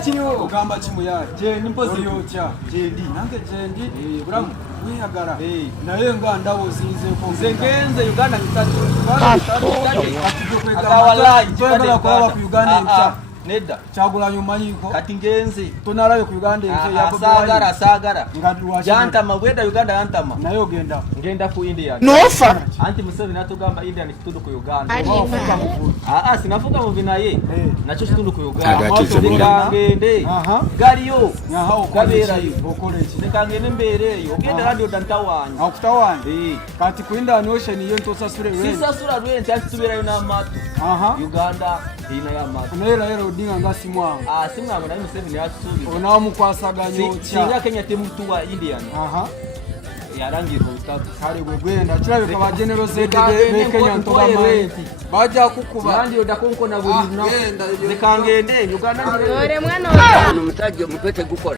kinyo ogamba kimuya jendi mpozi yocha jendi nange jendi buramu wiyagala naye nga ndawo zinze ko zengenze Uganda kitatu twagala kwa ku Uganda ncha nedda chagula nyumanyiko kati ngenze tonalayo ku Uganda nche yabo sagara janta mabweda Uganda yantama nayo ngenda ku India nofa anti Museveni natugamba India ni kitundu ku Uganda sinafuka mu binaye nacho kitundu ku Uganda ngende galiyo kaberayo okolechi nekangene mbereyo ogenda radio dantawanya akutawanya kati ku Indian Ocean yo ntosasure rwe sisasura rwe nti tuberayo na mato Uganda ina ya mato nera odinga ngasimwangu simwangu na Museveni yasubi ona mukwasaganya ocha Kenya temutu wa Indian yarangiye ubutatu kare gwegwenda kirabe kwa general zede be Kenya ntogama baja kukuba kandi odakonko na buri na zikangende Uganda ore mwana wa mutaje mupete gukora